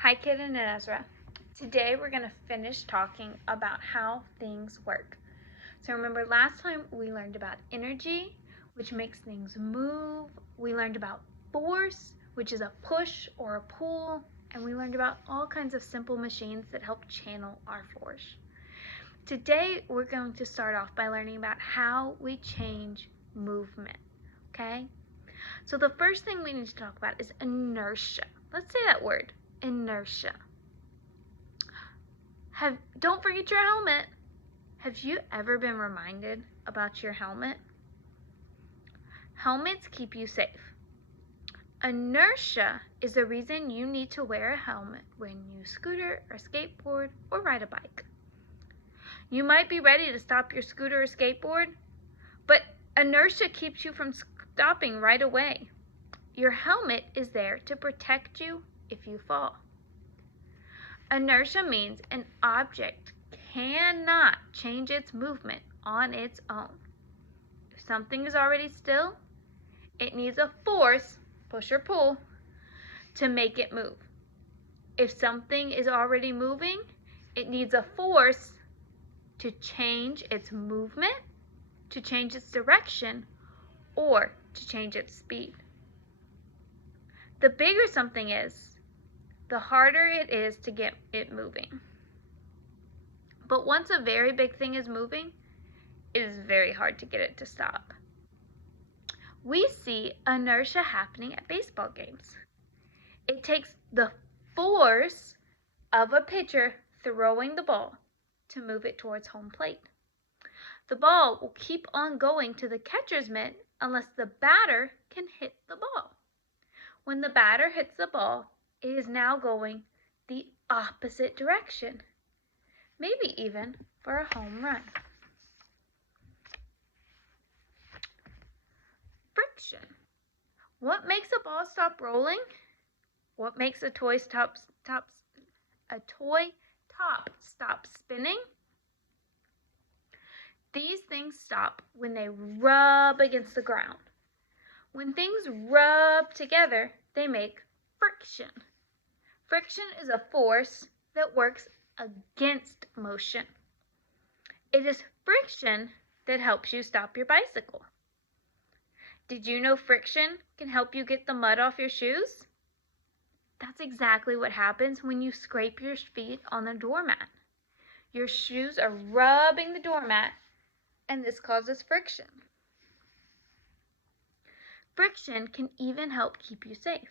Hi, Kid and Ezra. Today we're going to finish talking about how things work. So remember last time we learned about energy, which makes things move. We learned about force, which is a push or a pull. And we learned about all kinds of simple machines that help channel our force. Today we're going to start off by learning about how we change movement, okay? So the first thing we need to talk about is inertia. Let's say that word, inertia. Don't forget your helmet. Have you ever been reminded about your helmet? Helmets keep you safe. Inertia is the reason you need to wear a helmet when you scooter or skateboard or ride a bike. You might be ready to stop your scooter or skateboard, but inertia keeps you from stopping right away. Your helmet is there to protect you if you fall. Inertia means an object cannot change its movement on its own. If something is already still, it needs a force, push or pull, to make it move. If something is already moving, it needs a force to change its movement, to change its direction, or to change its speed. The bigger something is, the harder it is to get it moving. But once a very big thing is moving, it is very hard to get it to stop. We see inertia happening at baseball games. It takes the force of a pitcher throwing the ball to move it towards home plate. The ball will keep on going to the catcher's mitt unless the batter can hit the ball. When the batter hits the ball, it is now going the opposite direction, maybe even for a home run. Friction. What makes a ball stop rolling? What makes a toy top stop spinning? These things stop when they rub against the ground. When things rub together, they make friction. Friction is a force that works against motion. It is friction that helps you stop your bicycle. Did you know friction can help you get the mud off your shoes? That's exactly what happens when you scrape your feet on the doormat. Your shoes are rubbing the doormat, and this causes friction. Friction can even help keep you safe.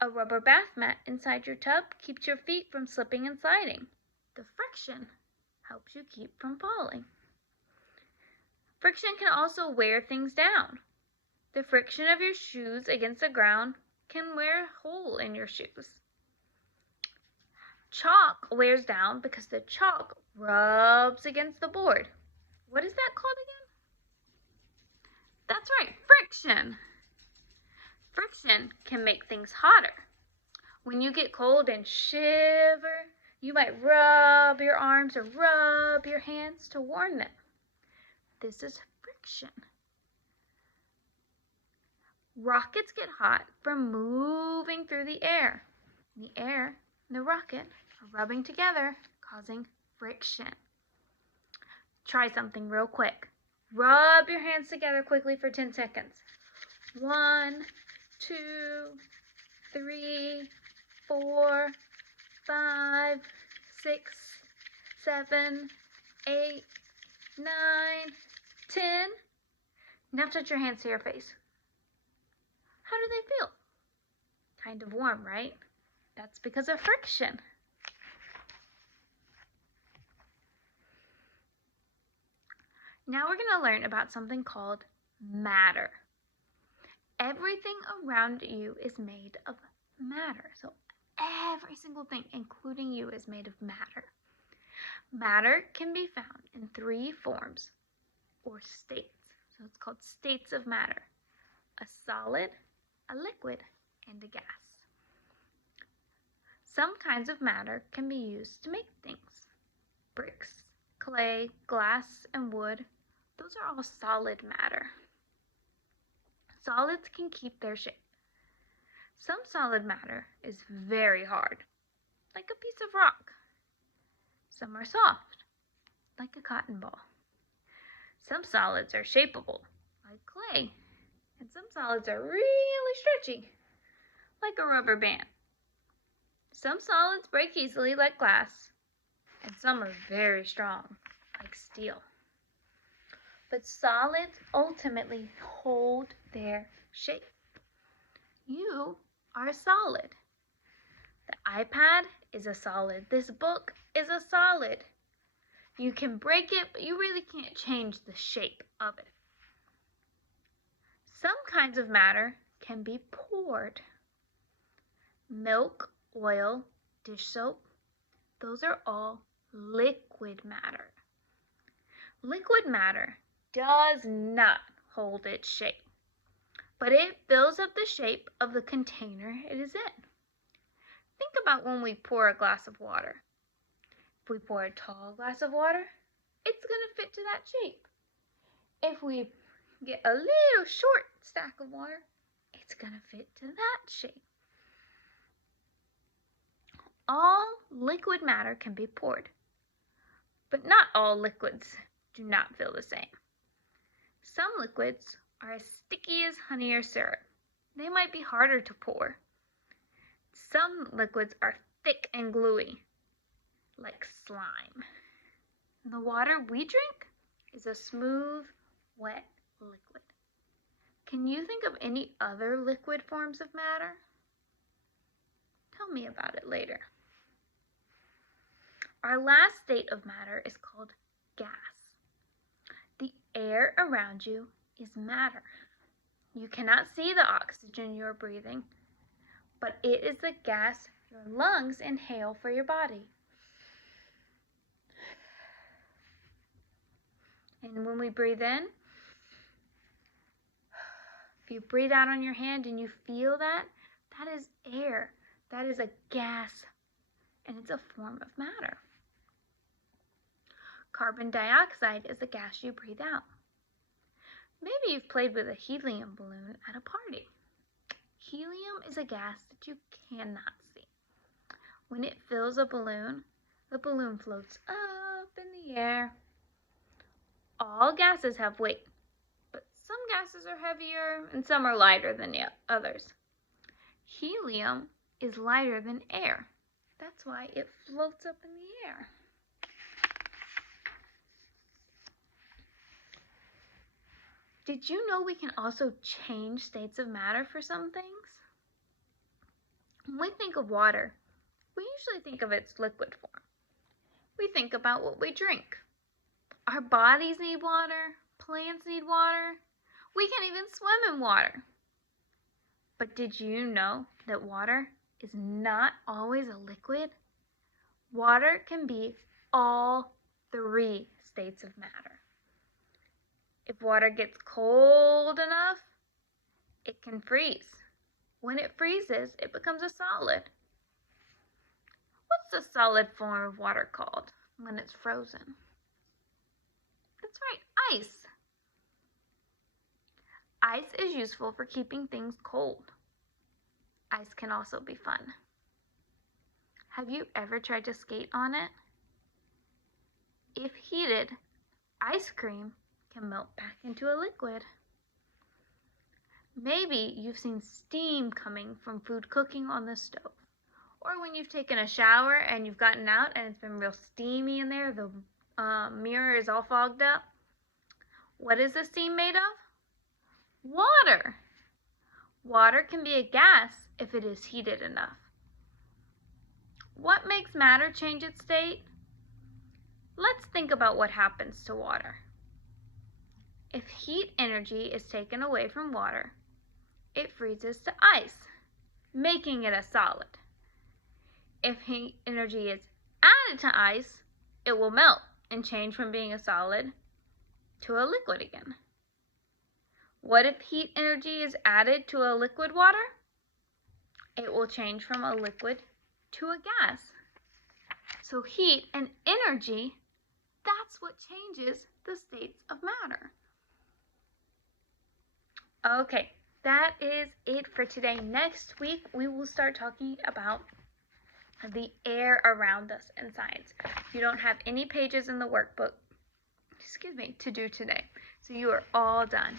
A rubber bath mat inside your tub keeps your feet from slipping and sliding. The friction helps you keep from falling. Friction can also wear things down. The friction of your shoes against the ground can wear a hole in your shoes. Chalk wears down because the chalk rubs against the board. What is that called again? That's right, friction. Friction can make things hotter. When you get cold and shiver, you might rub your arms or rub your hands to warm them. This is friction. Rockets get hot from moving through the air. The air and the rocket are rubbing together, causing friction. Try something real quick. Rub your hands together quickly for 10 seconds. 1, 2, 3, 4, 5, 6, 7, 8, 9, 10. Now touch your hands to your face. How do they feel? Kind of warm, right? That's because of friction. Now we're going to learn about something called matter. Everything around you is made of matter. So every single thing, including you, is made of matter. Matter can be found in 3 forms or states. So it's called states of matter: a solid, a liquid, and a gas. Some kinds of matter can be used to make things. Bricks, clay, glass, and wood, those are all solid matter. Solids can keep their shape. Some solid matter is very hard, like a piece of rock. Some are soft, like a cotton ball. Some solids are shapeable, like clay. And some solids are really stretchy, like a rubber band. Some solids break easily, like glass, and some are very strong, like steel. But solids ultimately hold their shape. You are a solid. The iPad is a solid. This book is a solid. You can break it, but you really can't change the shape of it. Some kinds of matter can be poured. Milk, oil, dish soap, those are all liquid matter. Liquid matter does not hold its shape, but it fills up the shape of the container it is in. Think about when we pour a glass of water. If we pour a tall glass of water, it's going to fit to that shape. If we get a little short stack of water, it's going to fit to that shape. All liquid matter can be poured, but not all liquids do not feel the same. Some liquids are as sticky as honey or syrup. They might be harder to pour. Some liquids are thick and gluey, like slime. And the water we drink is a smooth, wet liquid. Can you think of any other liquid forms of matter? Tell me about it later. Our last state of matter is called gas. The air around you is matter. You cannot see the oxygen you are breathing, but it is the gas your lungs inhale for your body. And when we breathe in, if you breathe out on your hand and you feel that, that is air. That is a gas, and it's a form of matter. Carbon dioxide is the gas you breathe out. Maybe you've played with a helium balloon at a party. Helium is a gas that you cannot see. When it fills a balloon, the balloon floats up in the air. All gases have weight, but some gases are heavier and some are lighter than the others. Helium is lighter than air. That's why it floats up in the air. Did you know we can also change states of matter for some things? When we think of water, we usually think of its liquid form. We think about what we drink. Our bodies need water, plants need water, we can even swim in water. But did you know that water is not always a liquid? Water can be all three states of matter. If water gets cold enough, it can freeze. When it freezes, it becomes a solid. What's the solid form of water called when it's frozen? That's right, ice. Ice is useful for keeping things cold. Ice can also be fun. Have you ever tried to skate on it? If heated, ice cream can melt back into a liquid. Maybe you've seen steam coming from food cooking on the stove. Or when you've taken a shower and you've gotten out and it's been real steamy in there, the mirror is all fogged up. What is the steam made of? Water. Water can be a gas if it is heated enough. What makes matter change its state? Let's think about what happens to water. If heat energy is taken away from water, it freezes to ice, making it a solid. If heat energy is added to ice, it will melt and change from being a solid to a liquid again. What if heat energy is added to a liquid water? It will change from a liquid to a gas. So heat and energy, that's what changes the states of matter. Okay, that is it for today. Next week, we will start talking about the air around us in science. You don't have any pages in the workbook, to do today. So you are all done.